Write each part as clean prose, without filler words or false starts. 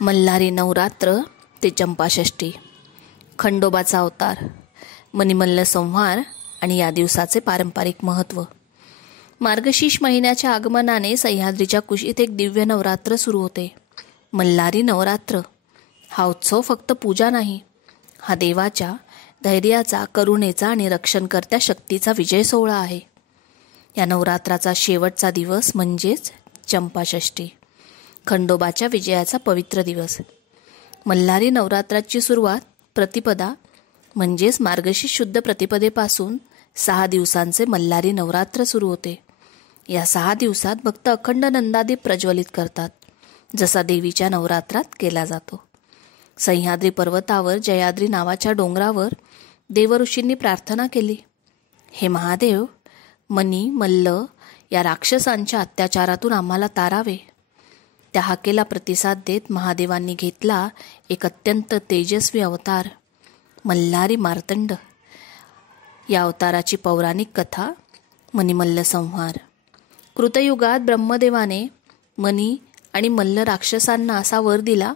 मल्हारी नवरात्र ते चंपाषष्ठी, खंडोबाचा अवतार, मणिमल्ल संहार आणि या दिवसाचे पारंपरिक महत्त्व. मार्गशीर्ष महिन्याच्या आगमनाने सह्याद्रीच्या कुशीत एक दिव्य नवरात्र सुरू होते. मल्हारी नवरात्र हा उत्सव फक्त पूजा नाही, हा देवाच्या धैर्याचा, करुणेचा आणि रक्षणकर्त्या शक्तीचा विजय सोहळा आहे. या नवरात्राचा शेवटचा दिवस म्हणजेच चंपाषष्ठी, खंडोबाच्या विजयाचा पवित्र दिवस. मल्हारी नवरात्राची सुरुवात प्रतिपदा म्हणजेच मार्गशीर्ष शुद्ध प्रतिपदेपासून 6 दिवसांचे मल्हारी नवरात्र सुरू होते. या 6 दिवसात भक्त अखंड नंदादीप प्रज्वलित करतात, जसा देवीच्या नवरात्रात केला जातो. सह्याद्री पर्वतावर जयाद्री नावाच्या डोंगरावर देवऋषींनी प्रार्थना केली, हे महादेव, मनी मल्ल या राक्षसांच्या अत्याचारातून आम्हाला तारावे. त्या हाकेला प्रतिसाद देत महादेवांनी घेतला एक अत्यंत तेजस्वी अवतार, मल्हारी मार्तंड. या अवताराची पौराणिक कथा मणिमल्ल संहार. कृतयुगात ब्रह्मदेवाने मनी आणि मल्ल राक्षसांना असा वर दिला,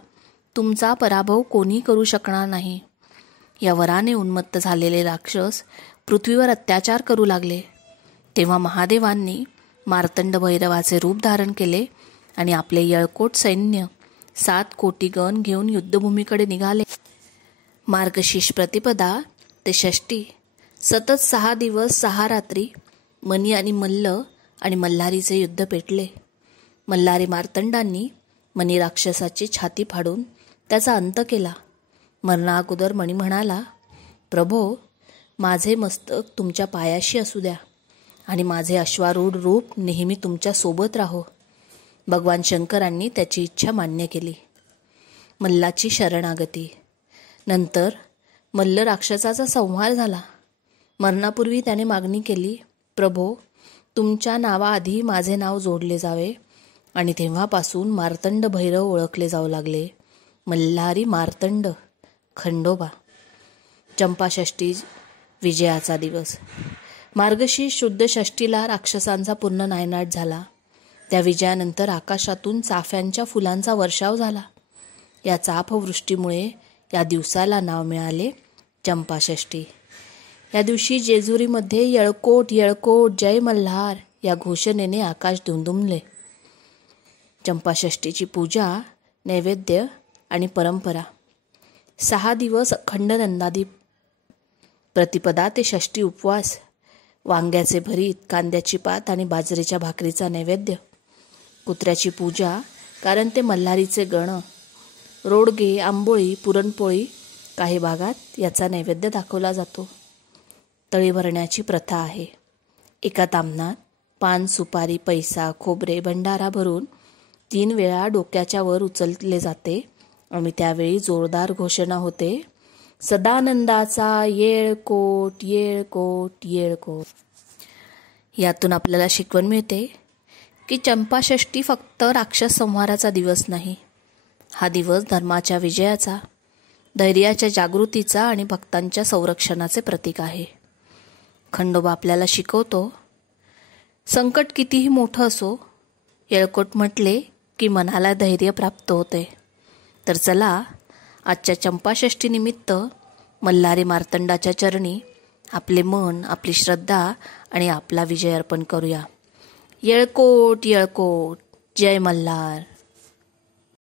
तुमचा पराभव कोणी करू शकणार नाही. या वराने उन्मत्त झालेले राक्षस पृथ्वीवर अत्याचार करू लागले. तेव्हा महादेवांनी मार्तंड भैरवाचे रूप धारण केले आणि आपले यळकोट सैन्य 7 कोटी गण घेऊन युद्धभूमीकडे निघाले. मार्गशीर्ष प्रतिपदा ते षष्ठी सतत 6 दिवस 6 रात्री मनी आणि मल्ल आणि मल्हारीचे युद्ध पेटले. मल्हारी मार्तंडांनी मनी राक्षसाची छाती फाडून त्याचा अंत केला. मरणाअगोदर मणी म्हणाला, प्रभो, माझे मस्तक तुमच्या पायाशी असू द्या आणि माझे अश्वारूढ रूप नेहमी तुमच्या सोबत राहो. भगवान शंकरांनी त्याची इच्छा मान्य केली. मल्लाची शरणागती. नंतर मल्ल राक्षसाचा संहार झाला. मरणापूर्वी त्याने मागणी केली, प्रभो, तुमच्या नावाआधी माझे नाव जोडले जावे. आणि तेव्हापासून मार्तंड भैरव ओळखले जाऊ लागले, मल्हारी मार्तंड, खंडोबा. चंपाषष्ठी विजयाचा दिवस. मार्गशीर्ष शुद्ध षष्ठीला राक्षसांचा पूर्ण नायनाट झाला. त्या विजयानंतर आकाशातून चाफ्यांच्या फुलांचा वर्षाव झाला. या चाफवृष्टीमुळे या दिवसाला नाव मिळाले चंपाषष्ठी. या दिवशी जेजुरीमध्ये यळकोट यळकोट जय मल्हार या घोषणेने आकाश दुमदुमले. चंपाषष्ठीची पूजा, नैवेद्य आणि परंपरा. 6 दिवस अखंड नंदादीप. प्रतिपदा ते षष्ठी उपवास. वांग्याचे भरीत, कांद्याची पात आणि बाजरीच्या भाकरीचा नैवेद्य. कुत्र्याची पूजा, कारण ते मल्हारीचे गण. रोडगे, आंबोळी, पुरणपोळी, काही भागात याचा नैवेद्य दाखवला जातो. तळी भरण्याची प्रथा आहे. एका ताम्हणात पान, सुपारी, पैसा, खोबरे, भंडारा भरून 3 वेळा डोक्याच्या वर उचलले जाते आणि त्यावेळी जोरदार घोषणा होते, सदानंदाचा येळकोट येळकोट येळकोट. यातून आपल्याला शिकवण मिळते की चंपाषष्ठी फक्त राक्षस संहाराचा दिवस नाही, हा दिवस धर्माच्या विजयाचा, धैर्याच्या जागृतीचा आणि भक्तांच्या संरक्षणाचे प्रतीक आहे. खंडोबा आपल्याला शिकवतो, संकट कितीही मोठं असो, येळकोट म्हटले की मनाला धैर्य प्राप्त होते. तर चला, आजच्या चंपाषष्ठीनिमित्त मल्हारी मार्तंडाच्या चरणी आपले मन, आपली श्रद्धा आणि आपला विजय अर्पण करूया. येळकोट येळकोट जय मल्हार.